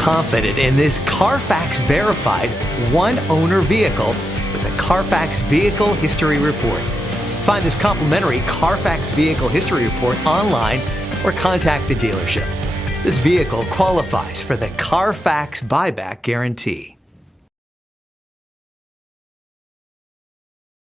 confident in this Carfax verified one-owner vehicle with the Carfax Vehicle History Report. Find this complimentary Carfax Vehicle History Report online or contact the dealership. This vehicle qualifies for the Carfax Buyback Guarantee.